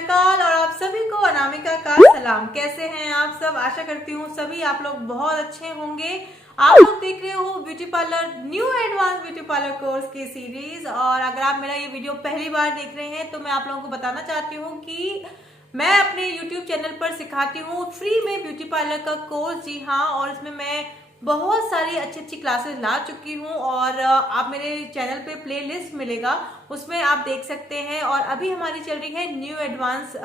अकाल और आप सभी को अनामिका का सलाम। कैसे हैं आप सब? आशा करती हूँ सभी आप लोग बहुत अच्छे होंगे। आप लोग देख रहे हो beauty parlour new advance beauty parlour course की सीरीज। और अगर आप मेरा ये वीडियो पहली बार देख रहे हैं तो मैं आप लोगों को बताना चाहती हूँ कि मैं अपने YouTube चैनल पर सिखाती हूँ फ्री में ब्यूटी पार्लर का कोर्स। जी हाँ, और इसमें मैं बहुत सारी अच्छी अच्छी क्लासेस ला चुकी हूँ और आप मेरे चैनल पे प्लेलिस्ट मिलेगा, उसमें आप देख सकते हैं। और अभी हमारी चल रही है न्यू एडवांस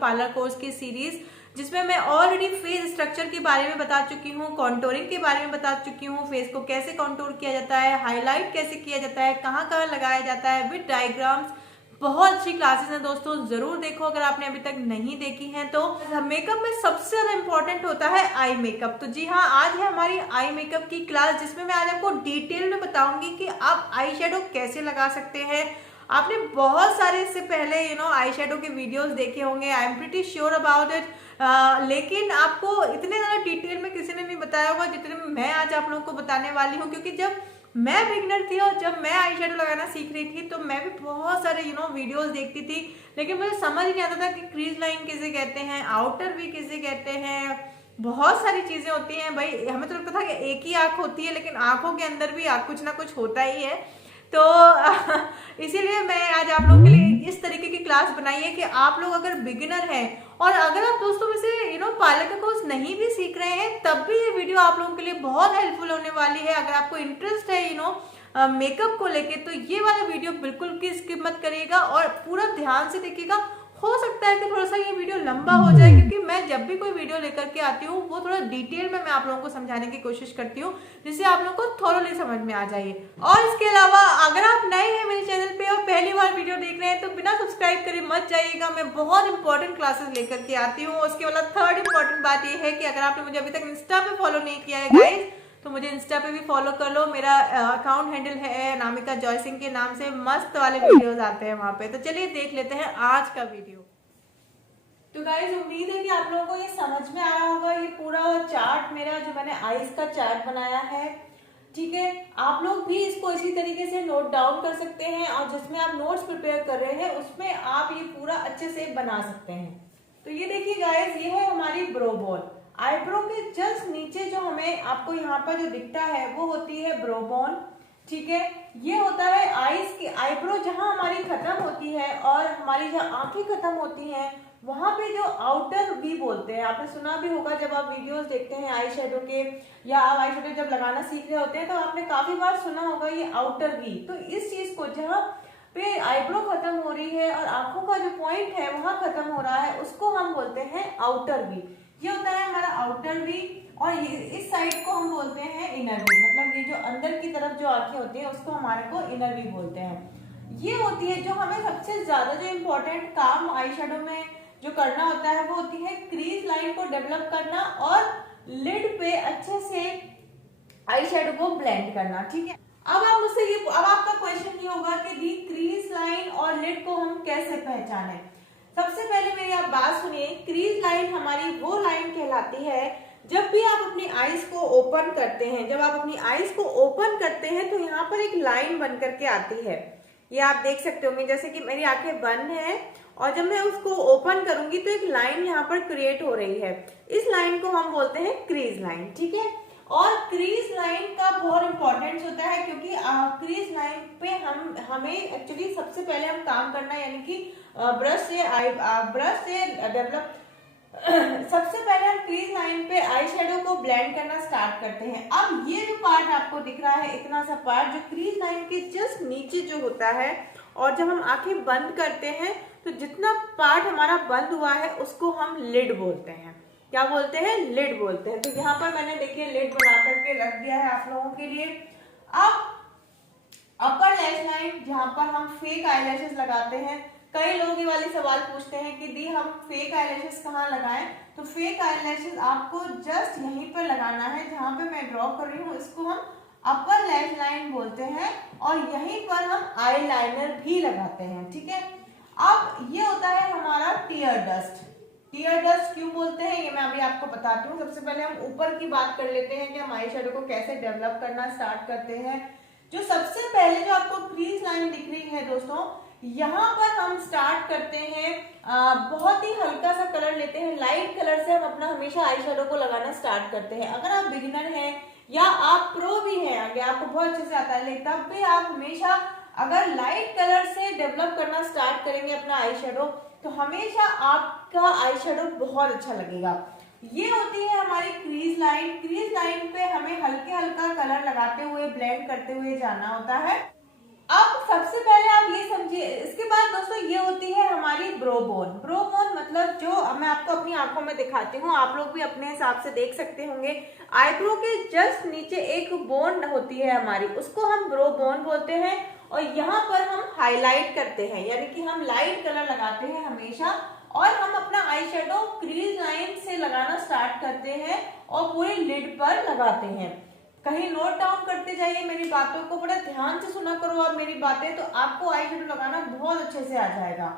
पार्लर कोर्स की सीरीज, जिसमें मैं ऑलरेडी फेस स्ट्रक्चर के बारे में बता चुकी हूँ, कॉन्टोरिंग के बारे में बता चुकी हूँ, फेस को कैसे कॉन्टोर किया जाता है, हाईलाइट कैसे किया जाता है, कहाँ कहाँ लगाया जाता है विद डायग्राम्स। बहुत अच्छी क्लासेस हैं दोस्तों, जरूर देखो अगर आपने अभी तक नहीं देखी हैं तो। मेकअप में सबसे ज्यादा इंपॉर्टेंट होता है आई मेकअप। तो जी हाँ, आज है हमारी आई मेकअप की क्लास, जिसमें मैं आज आपको डिटेल में बताऊंगी कि आप आई शेडो कैसे लगा सकते हैं। आपने बहुत सारे इससे पहले आई शेडो के वीडियोस देखे होंगे, I am pretty sure about it, लेकिन आपको इतने ज्यादा डिटेल में किसी ने नहीं बताया होगा जितने मैं आज आप लोगों को बताने वाली हूँ। क्योंकि जब मैं बिगनर थी और जब मैं आई शेडो लगाना सीख रही थी तो मैं भी बहुत सारे वीडियोस देखती थी, लेकिन मुझे समझ नहीं आता था कि क्रीज लाइन किसे कहते हैं, आउटर भी किसे कहते हैं। बहुत सारी चीजें होती हैं भाई, हमें तो लगता था कि एक ही आंख होती है, लेकिन आंखों के अंदर भी कुछ ना कुछ होता ही है। तो इसीलिए मैं आज आप लोगों के लिए इस तरीके की क्लास बनाई है कि आप लोग अगर बिगिनर हैं और अगर आप दोस्तों में से पार्लर का कोर्स नहीं भी सीख रहे हैं, तब भी ये वीडियो आप लोगों के लिए बहुत हेल्पफुल होने वाली है। अगर आपको इंटरेस्ट है मेकअप को लेके, तो ये वाला वीडियो बिल्कुल भी स्किप मत करिएगा और पूरा ध्यान से देखिएगा। हो सकता है कि थोड़ा सा ये वीडियो लंबा हो जाए, क्योंकि मैं जब भी कोई वीडियो लेकर के आती हूँ वो थोड़ा डिटेल में मैं आप लोगों को समझाने की कोशिश करती हूँ, जिससे आप लोगों को थोड़ा समझ में आ जाए। और इसके अलावा अगर आप नए हैं मेरे चैनल पे और पहली बार वीडियो देख रहे हैं तो बिना सब्सक्राइब करे मत जाइएगा। मैं बहुत इंपॉर्टेंट क्लासेस लेकर के आती हूँ। उसके बाद थर्ड इंपॉर्टेंट बात यह है कि अगर आपने मुझे अभी तक इंस्टा पे फॉलो नहीं किया है गाइज, तो मुझे इंस्टा पे भी फॉलो कर लो। मेरा अकाउंट हैंडल है अनामिका जॉय सिंह के नाम से, मस्त वाले वीडियोस आते हैं वहां पे। तो चलिए देख लेते हैं आज का वीडियो। तो गाइज उम्मीद है कि आप लोगों को ये समझ में आया होगा। ये पूरा चार्ट मेरा जो मैंने आईज का चार्ट बनाया है, ठीक है, आप लोग भी इसको इसी तरीके से नोट डाउन कर सकते हैं और जिसमें आप नोट्स प्रिपेयर कर रहे हैं उसमें आप ये पूरा अच्छे से बना सकते हैं। तो ये देखिए गाइज, ये है हमारी ब्रो बोन। आईब्रो के जस्ट नीचे जो हमें आपको यहाँ पर जो दिखता है वो होती है ब्रो बोन, ठीक है। ये होता है आईज की आईब्रो, जहां हमारी खत्म होती है और हमारी जहाँ आंखें खत्म होती हैं वहां पे जो आउटर वी बोलते हैं। आपने सुना भी होगा जब आप वीडियोस देखते हैं आई शेडो के, या आप आई शेडो जब लगाना सीख रहे होते हैं तो आपने काफी बार सुना होगा ये आउटर वी। तो इस चीज को जहाँ पे आईब्रो खत्म हो रही है और आंखों का जो पॉइंट है वहां खत्म हो रहा है, उसको हम बोलते हैं आउटर वी। ये होता है हमारा आउटर वी। और इस साइड को हम बोलते हैं इनर वी, मतलब ये जो अंदर की तरफ जो आंखें होती है उसको हमारे को इनर वी बोलते हैं। ये होती है जो हमें सबसे ज्यादा जो इम्पोर्टेंट काम आई शेडो में जो करना होता है वो होती है क्रीज लाइन को डेवलप करना और लिड पे अच्छे से आई शेडो को ब्लेंड करना, ठीक है। अब आप मुझसे अब आपका क्वेश्चन ये होगा कि दी क्रीज लाइन और लिड को हम कैसे पहचाने। सबसे पहले मेरी आप बात सुनिए, क्रीज लाइन हमारी वो लाइन कहलाती है जब भी आप अपनी आईज को ओपन करते हैं। जब आप अपनी आईज को ओपन करते हैं तो यहाँ पर एक लाइन बन करके आती है, ये आप देख सकते होंगे। जैसे कि मेरी आंखें बंद हैं और जब मैं उसको ओपन करूंगी तो एक लाइन यहाँ पर क्रिएट हो रही है, इस लाइन को हम बोलते हैं क्रीज लाइन, ठीक है। और क्रीज लाइन का बहुत इंपॉर्टेंस होता है, क्योंकि क्रीज लाइन पे हमें एक्चुअली सबसे पहले हम काम करना है, यानी कि ब्रश से डेवलप सबसे पहले हम क्रीज लाइन पे आई शेडो को ब्लेंड करना स्टार्ट करते हैं। अब ये जो पार्ट आपको दिख रहा है, इतना सा पार्ट जो क्रीज लाइन के जस्ट नीचे जो होता है, और जब हम आंखें बंद करते हैं तो जितना पार्ट हमारा बंद हुआ है उसको हम लिड बोलते हैं। क्या बोलते हैं? लिड बोलते हैं। तो यहाँ पर मैंने देखिए लिड बना करके रख दिया है आप लोगों के लिए। अब अपर लैश लाइन, जहां पर हम फेक आईलैशेस लगाते हैं। कई लोग ये वाले सवाल पूछते हैं कि दी हम फेक आईलैशेस कहाँ लगाएं। तो फेक आईलैशेस आपको जस्ट यहीं पर लगाना है, जहां पे मैं ड्रॉ कर रही हूँ, इसको हम अपर लैश लाइन बोलते हैं और यहीं पर हम आई लाइनर भी लगाते हैं, ठीक है। अब ये होता है हमारा टीयर डस्ट। टीयर डस्ट क्यों बोलते हैं ये मैं अभी आपको बताती हूँ। सबसे पहले हम ऊपर की बात कर लेते हैं कि हम आई शेडो को कैसे डेवलप करना स्टार्ट करते हैं। जो सबसे पहले जो आपको क्रीज लाइन दिख रही है दोस्तों, यहाँ पर हम स्टार्ट करते हैं बहुत ही हल्का सा कलर लेते हैं, लाइट कलर से हम अपना हमेशा आई शेडो को लगाना स्टार्ट करते हैं। अगर आप बिगिनर हैं या आप प्रो भी हैं, आगे आपको बहुत अच्छे से आता है, लेकिन तब भी आप हमेशा अगर लाइट कलर से डेवलप करना स्टार्ट करेंगे अपना आई शेडो, तो हमेशा आपका आई शेडो बहुत अच्छा लगेगा। ये होती है हमारी क्रीज लाइन। क्रीज लाइन पे हमें हल्के हल्का कलर लगाते हुए, ब्लेंड करते हुए जाना होता है। अब सबसे पहले आप ये समझिए, इसके बाद दोस्तों ये होती है हमारी ब्रो बोन। ब्रो बोन मतलब जो मैं आपको अपनी आंखों में दिखाती हूँ, आप लोग भी अपने हिसाब से देख सकते होंगे। आईब्रो के जस्ट नीचे एक बोन होती है हमारी, उसको हम ब्रो बोन बोलते हैं। और यहाँ पर हम हाईलाइट करते हैं, यानी कि हम लाइट कलर लगाते हैं हमेशा, और हम अपना आई शेडो क्रीज लाइन से लगाना स्टार्ट करते हैं और पूरे लिड पर लगाते हैं। कहीं नोट डाउन करते जाइए, मेरी बातों को बड़ा ध्यान से सुना करो आप मेरी बातें, तो आपको आई शेडो लगाना बहुत अच्छे से आ जाएगा।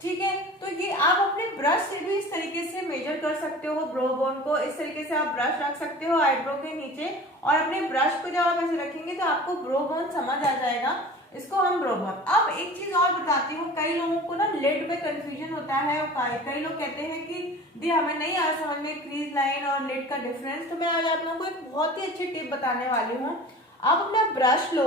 ठीक है, तो ये आप अपने ब्रश से भी इस तरीके से मेजर कर सकते हो ब्रो बोन को। इस तरीके से आप ब्रश रख सकते हो आईब्रो के नीचे, और अपने ब्रश को जब आप ऐसे रखेंगे तो आपको ब्रो बोन समझ आ जाएगा। इसको हम ब्रो बोन। अब एक चीज और बताती हूँ, कई लोगों को ना लिड में कंफ्यूजन होता है, और कई लोग कहते हैं कि दी हमें नहीं आ समझ में क्रीज लाइन और लिड का डिफरेंस। तो मैं आज आप लोगों को एक बहुत ही अच्छी टिप बताने वाली हूँ। आप अपना ब्रश लो,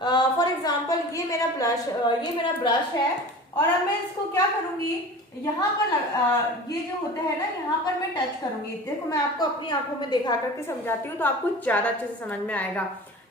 फॉर एग्जाम्पल ये मेरा ब्रश है, और अब मैं इसको क्या करूंगी, यहाँ पर ये जो होता है ना, यहाँ पर मैं टच करूंगी। देखो मैं आपको अपनी आंखों में दिखा करके समझाती हूँ, तो आपको ज्यादा अच्छे से समझ में आएगा।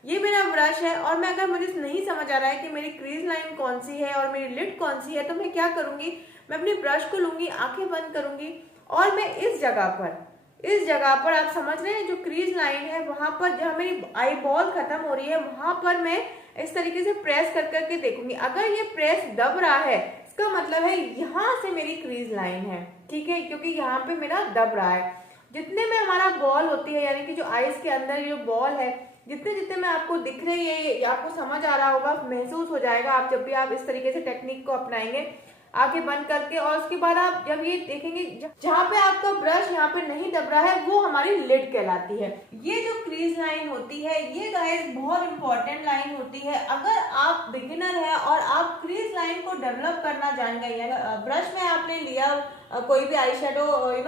ये मेरा ब्रश है, और मैं अगर मुझे नहीं समझ आ रहा है कि मेरी क्रीज लाइन कौन सी है और मेरी लिड कौन सी है, तो मैं क्या करूंगी, मैं अपनी ब्रश को लूंगी, आंखें बंद करूंगी, और मैं इस जगह पर आप समझ रहे हैं जो क्रीज लाइन है, वहां पर जहां मेरी आई बॉल खत्म हो रही है, वहां पर मैं इस तरीके से प्रेस कर करके देखूंगी। अगर ये प्रेस दब रहा है, इसका मतलब है यहाँ से मेरी क्रीज लाइन है। ठीक है, क्योंकि यहाँ पे मेरा दब रहा है। जितने में हमारा बॉल होती है, यानी कि जो आईज के अंदर जो बॉल है, जितने जितने में आपको दिख रही है, ये आपको समझ आ रहा होगा, महसूस हो जाएगा आप जब भी आप इस तरीके से टेक्निक को अपनाएंगे आंखें बंद करके। और उसके बाद आप जब ये देखेंगे जहाँ पे आपका ब्रश यहाँ पे नहीं दब रहा है, वो हमारी लिड कहलाती है। ये जो क्रीज लाइन होती है, ये गाइस बहुत इंपॉर्टेंट लाइन होती है। अगर आप बिगिनर है और आप क्रीज लाइन को डेवलप करना जान गए, यानी ब्रश में आपने लिया कोई भी आई शेडो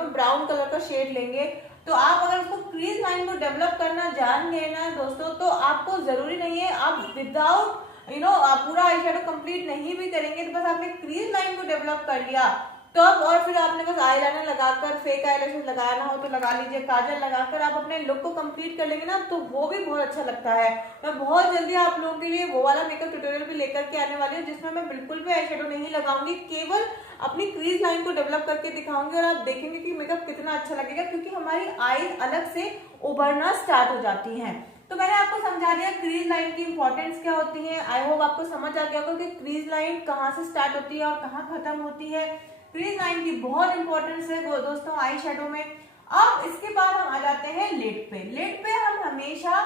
ब्राउन कलर का शेड लेंगे, तो आप अगर उसको क्रीज लाइन को डेवलप करना जान गए ना दोस्तों, तो आपको जरूरी नहीं है आप विदाउट आप पूरा आई शेडो कंप्लीट नहीं भी करेंगे, तो बस आपने क्रीज लाइन को डेवलप कर लिया तब, और फिर आपने बस आईलाइनर लगाकर फेक आईलैशेस लगाना हो तो लगा लीजिए, काजल लगाकर आप अपने लुक को कंप्लीट कर लेंगे ना, तो वो भी बहुत अच्छा लगता है। मैं बहुत जल्दी आप लोगों के लिए वो वाला मेकअप ट्यूटोरियल भी लेकर के आने वाली हूँ, जिसमें मैं बिल्कुल भी आई शेडो नहीं लगाऊंगी, केवल अपनी क्रीज लाइन को डेवलप करके दिखाऊंगी, और आप देखेंगे कि मेकअप कितना अच्छा लगेगा, क्योंकि हमारी आईज अलग से उभरना स्टार्ट हो जाती है। तो मैंने आपको समझा दिया क्रीज लाइन की इंपॉर्टेंस क्या होती है। आई होप आपको समझ आ गया होगा कि क्रीज लाइन कहाँ से स्टार्ट होती है और कहाँ खत्म होती है। क्रीज लाइन की बहुत इंपॉर्टेंस है दोस्तों आई शेडो में। अब इसके बाद हम आ जाते हैं लिड पे। लिड पे हम हमेशा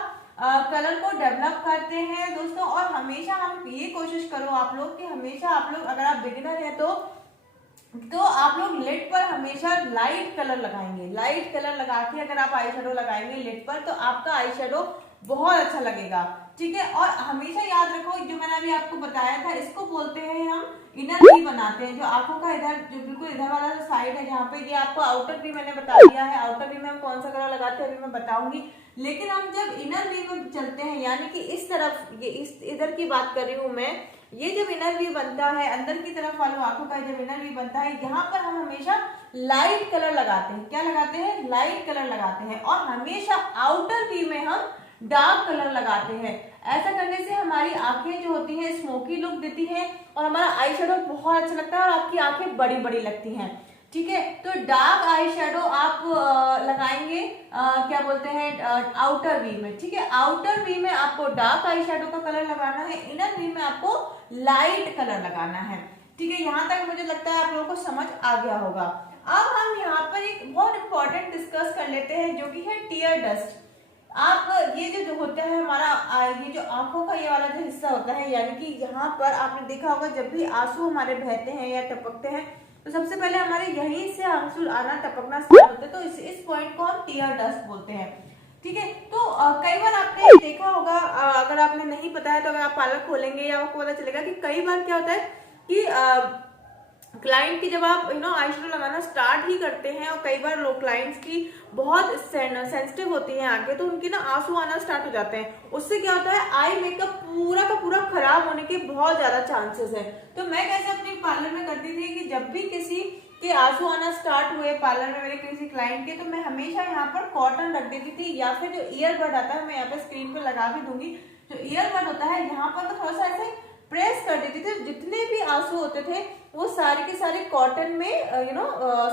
कलर को डेवलप करते हैं दोस्तों, और हमेशा हम ये कोशिश करो आप लोग कि हमेशा आप लोग, अगर आप बिगिनर है तो आप लोग लिड पर हमेशा लाइट कलर लगाएंगे। लाइट कलर लगा के अगर आप आई शेडो लगाएंगे लिड पर, तो आपका आई शेडो बहुत अच्छा लगेगा। ठीक है, और हमेशा याद रखो, जो मैंने अभी आपको बताया था, इसको बोलते हैं हम इनर वी बनाते हैं। जो आंखों का इधर, जो बिल्कुल इधर वाला जो साइड है जहाँ पे, ये आपको आउटर वी मैंने बता दिया है। आउटर वी में हम कौन सा कलर लगाते हैं अभी मैं बताऊंगी, लेकिन हम जब इनर वी में चलते हैं, यानी कि इस तरफ, ये इधर की बात कर रही हूँ मैं, ये जब इनर वी बनता है, अंदर की तरफ वालों आंखों का जब इनर वी बनता है, यहाँ पर हम हमेशा लाइट कलर लगाते हैं। क्या लगाते हैं? लाइट कलर लगाते हैं। और हमेशा आउटर वी में हम डार्क कलर लगाते हैं। ऐसा करने से हमारी आंखें जो होती हैं स्मोकी लुक देती हैं, और हमारा आई शेडो बहुत अच्छा लगता है, और आपकी आंखें बड़ी बड़ी लगती हैं। ठीक है, तो डार्क आई शेडो आप लगाएंगे क्या बोलते हैं आउटर वी में। ठीक है, आउटर वी में आपको डार्क आई शेडो का कलर लगाना है, इनर वी में आपको लाइट कलर लगाना है। ठीक है, यहाँ तक मुझे लगता है आप लोगों को समझ आ गया होगा। अब हम यहाँ पर एक बहुत इंपॉर्टेंट डिस्कस कर लेते हैं, जो कि है टीयर डस्ट। आप ये जो होता है हमारा, ये जो आंखों का ये वाला जो हिस्सा होता है, यानी कि यहाँ पर आपने देखा होगा जब भी आंसू हमारे बहते हैं या टपकते हैं, तो सबसे पहले हमारे यहीं से आंसू आना टपकना स्टार्ट होते हैं, तो इस पॉइंट को हम टीयर डस्ट बोलते हैं। ठीक है, तो कई बार आपने देखा होगा, अगर आपने नहीं पता है तो अगर आप पार्लर खोलेंगे या आपको पता चलेगा कि कई बार क्या होता है कि क्लाइंट की जब आप आई शेडो लगाना स्टार्ट ही करते हैं, और कई बार लोग क्लाइंट्स की बहुत सेंसिटिव होती है आंखें, तो उनकी ना आंसू आना स्टार्ट हो जाते हैं। उससे क्या होता है, आई मेकअप पूरा का पूरा खराब होने के बहुत ज्यादा चांसेस है। तो मैं कैसे अपने पार्लर में करती थी कि जब भी किसी के आंसू आना स्टार्ट हुए पार्लर में मेरे किसी क्लाइंट के, तो मैं हमेशा यहाँ पर कॉटन रख देती थी, या फिर जो ईयरबड आता है, मैं यहाँ पे स्क्रीन पे लगा भी दूंगी, जो ईयरबड होता है यहाँ पर तो थोड़ा सा ऐसे प्रेस कर देती थी, जितने भी आंसू होते थे वो सारे के सारे कॉटन में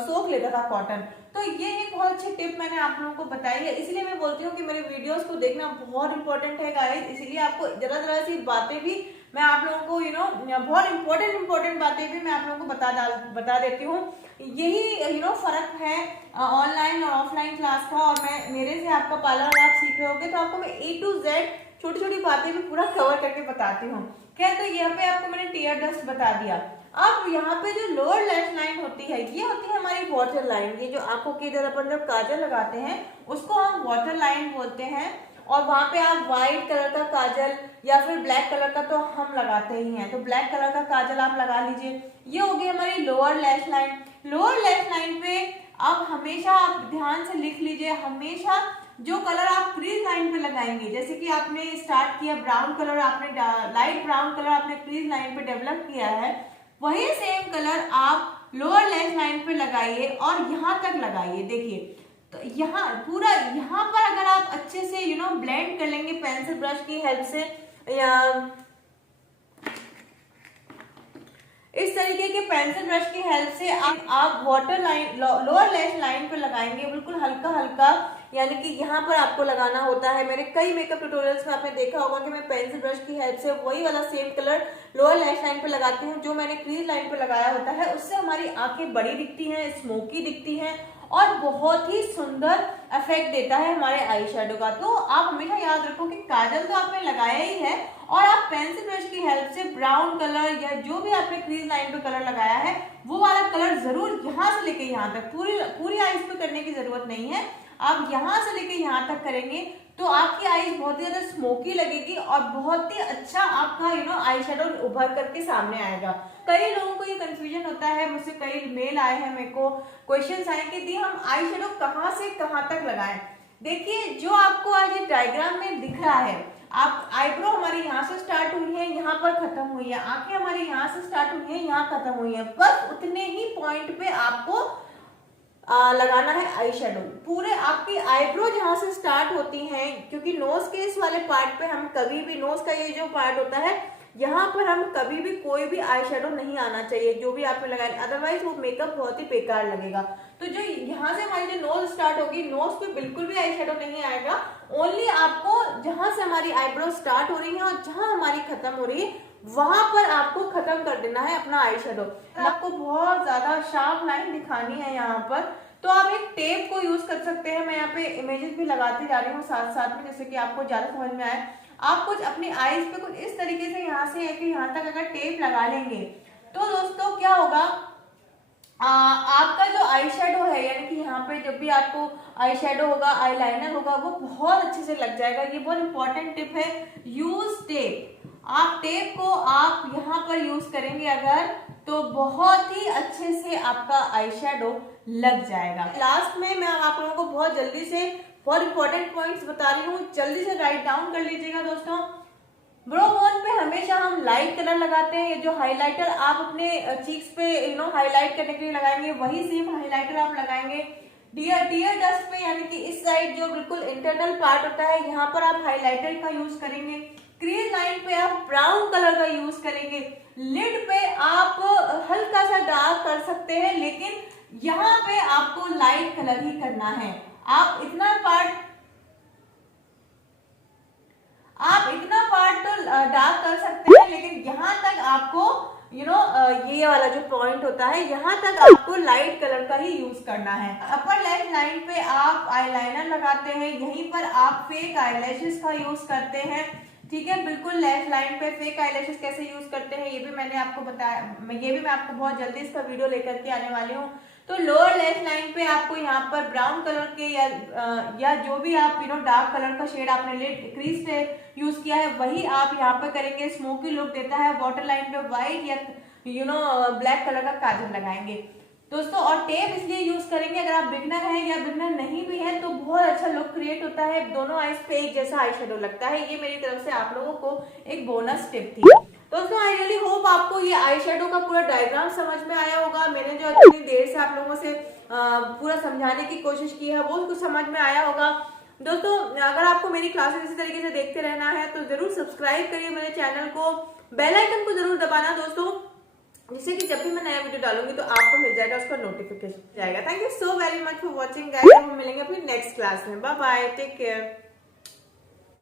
सोख लेता था कॉटन। तो ये एक बहुत अच्छी टिप मैंने आप लोगों को बताई है, इसलिए मैं बोलती हूँ कि मेरे वीडियोस को देखना बहुत इंपॉर्टेंट है गाइस। इसीलिए आपको जरा जरा सी बातें भी मैं आप लोगों को बहुत इंपॉर्टेंट बातें भी मैं आप लोगों को बता देती हूँ। यही फर्क है ऑनलाइन और ऑफलाइन क्लास का, और मैं मेरे से आपका पार्लर आप सीख रहे होगे तो आपको मैं A to Z छोटी छोटी बातें भी पूरा कवर करके बताती हूँ। क्या, तो यहाँ पे आपको मैंने टीयर डस्ट बता दिया। अब यहाँ पे जो लोअर लैश लाइन होती है, ये होती है हमारी वाटर लाइन। ये जो आंखों के इधर अपन जब काजल लगाते हैं उसको हम वाटर लाइन बोलते हैं, और वहां पे आप व्हाइट कलर का काजल या फिर ब्लैक कलर का तो हम लगाते ही हैं, तो ब्लैक कलर का काजल आप लगा लीजिए। ये हो गई हमारी lower lash line. Lower lash line पे अब हमेशा आप ध्यान से लिख लीजिए, हमेशा जो कलर आप क्रीज लाइन पे लगाएंगे, जैसे कि आपने स्टार्ट किया ब्राउन कलर, आपने लाइट ब्राउन कलर आपने क्रीज लाइन पे डेवलप किया है, वही सेम कलर आप लोअर लैश लाइन पे लगाइए और यहाँ तक लगाइए। देखिए, तो यहाँ पूरा यहाँ पर अगर आप अच्छे से ब्लेंड कर लेंगे पेंसिल ब्रश की हेल्प से, या इस तरीके के पेंसिल ब्रश की हेल्प से आप water line lower lash line पे लगाएंगे बिल्कुल हल्का हल्का, यानी कि यहाँ पर आपको लगाना होता है। मेरे कई मेकअप ट्यूटोरियल्स में आपने देखा होगा कि मैं पेंसिल ब्रश की हेल्प से वही वाला same colour lower lash line पे लगाती हूँ जो मैंने क्रीज लाइन पे लगाया होता है। उससे हमारी आंखें बड़ी दिखती हैं, स्मोकी दिखती हैं, और बहुत ही सुंदर इफेक्ट देता है हमारे आई शेडो का। तो आप हमेशा याद रखो कि काजल तो आपने लगाया ही है, और आप पेंसिल ब्रश की हेल्प से ब्राउन कलर या जो भी आपने क्रीज लाइन पे कलर लगाया है वो वाला कलर जरूर यहाँ से लेके यहाँ तक, पूरी आईज पे करने की जरूरत नहीं है, आप यहाँ से लेके यहाँ तक करेंगे तो आपकी आईज बहुत ही ज्यादा स्मोकी लगेगी और बहुत ही अच्छा आपका आई शेडो उभर करके सामने आएगा। कई लोगों को ये कंफ्यूजन होता है, मुझसे कई मेल आए हैं, मेरे को क्वेश्चंस आए कि दी हम आई शेडो कहाँ से कहाँ तक लगाएं। देखिए, जो आपको आज ये डायग्राम में दिख रहा है, आप आईब्रो हमारी यहाँ से स्टार्ट हुई है, यहाँ पर खत्म हुई है, आंखें हमारी यहाँ से स्टार्ट हुई है, यहाँ खत्म हुई है, बस उतने ही पॉइंट पे आपको लगाना है आई शेडो। पूरे आपकी आईब्रो जहां से स्टार्ट होती हैं, क्योंकि नोज के इस वाले पार्ट पे हम कभी भी, नोज का ये जो पार्ट होता है यहाँ पर हम कभी भी कोई भी आई शेडो नहीं आना चाहिए जो भी आपने लगाया, अदरवाइज वो मेकअप बहुत ही बेकार लगेगा। तो जो यहाँ से हमारी जो नोज स्टार्ट होगी, नोज पे बिल्कुल भी आई शेडो नहीं आएगा, ओनली आपको जहां से हमारी आईब्रो स्टार्ट हो रही है और जहां हमारी खत्म हो रही है वहां पर आपको खत्म कर देना है अपना आई शेडो। आपको बहुत ज्यादा शार्प लाइन दिखानी है यहाँ पर, तो आप एक टेप को यूज कर सकते हैं। मैं यहाँ पे इमेजेस भी लगाती जा रही हूँ साथ साथ में, जैसे कि आपको ज्यादा समझ में आए। आप कुछ अपनी आईज पे कुछ इस तरीके से यहाँ से है कि यहाँ तक अगर टेप लगा लेंगे तो दोस्तों क्या होगा, आपका जो आई शेडो है, यानी कि यहाँ पे जब भी आपको आई शेडो होगा, आई लाइनर होगा, वो बहुत अच्छे से लग जाएगा। ये बहुत इंपॉर्टेंट टिप है, यूज टेप। आप टेप को आप यहाँ पर यूज करेंगे अगर, तो बहुत ही अच्छे से आपका आई शेडो लग जाएगा। लास्ट में मैं आप लोगों को बहुत जल्दी से बहुत इंपॉर्टेंट पॉइंट्स बता रही हूँ, जल्दी से राइट डाउन कर लीजिएगा दोस्तों। ब्रो बोन पे हमेशा हम लाइट कलर लगाते हैं, जो हाइलाइटर आप अपने चीक्स पे हाईलाइट करने के लिए लगाएंगे, वही सेम हाइलाइटर आप लगाएंगे टीयर डस्ट पे, यानी कि इस साइड जो बिल्कुल इंटरनल पार्ट होता है यहाँ पर आप हाइलाइटर का यूज करेंगे। क्रीज लाइन पे आप ब्राउन कलर का यूज करेंगे। लिड पे आप हल्का सा डार्क कर सकते हैं, लेकिन यहाँ पे आपको लाइट कलर ही करना है। आप इतना पार्ट तो डार्क कर सकते हैं, लेकिन यहाँ तक आपको ये वाला जो पॉइंट होता है यहाँ तक आपको लाइट कलर का ही यूज करना है। अपर लैश लाइन पे आप आईलाइनर लगाते हैं, यहीं पर आप फेक आईलैशेस का यूज करते हैं, ठीक है। बिल्कुल लैश लाइन पे फेक आईलैशेस कैसे यूज करते हैं ये भी मैंने आपको बताया, ये भी मैं आपको बहुत जल्दी इसका वीडियो लेकर के आने वाली हूँ। तो लोअर लैश लाइन पे आपको यहाँ पर ब्राउन कलर के या जो भी आप डार्क कलर का शेड आपने लिड क्रीज पे यूज किया है वही आप यहाँ पर करेंगे, स्मोकी लुक देता है। वाटर लाइन पे व्हाइट या ब्लैक कलर का काजल लगाएंगे दोस्तों। और टेप इसलिए यूज करेंगे, अगर आप बिगनर हैं या बिगनर नहीं भी है तो बहुत अच्छा लुक क्रिएट होता है, दोनों आईज पे एक जैसा आई शेडो लगता है। ये मेरी तरफ से आप लोगों को एक बोनस टिप थी दोस्तों। आई रियली होप आपको ये आई शेडो का पूरा डायग्राम समझ में आया होगा। मैंने जो इतनी देर से आप लोगों से पूरा समझाने की कोशिश की है वो कुछ समझ में आया होगा दोस्तों। अगर आपको मेरी क्लासेस इसी तरीके से देखते रहना है तो जरूर सब्सक्राइब करिए मेरे चैनल को, बेल आइकन को जरूर दबाना दोस्तों, जिससे कि जब भी मैं नया वीडियो डालूंगी तो आपको मिल जाएगा, उसका नोटिफिकेशन जाएगा। Thank you so very much for watching guys. हम मिलेंगे अपनी नेक्स्ट क्लास में। Bye bye, take care.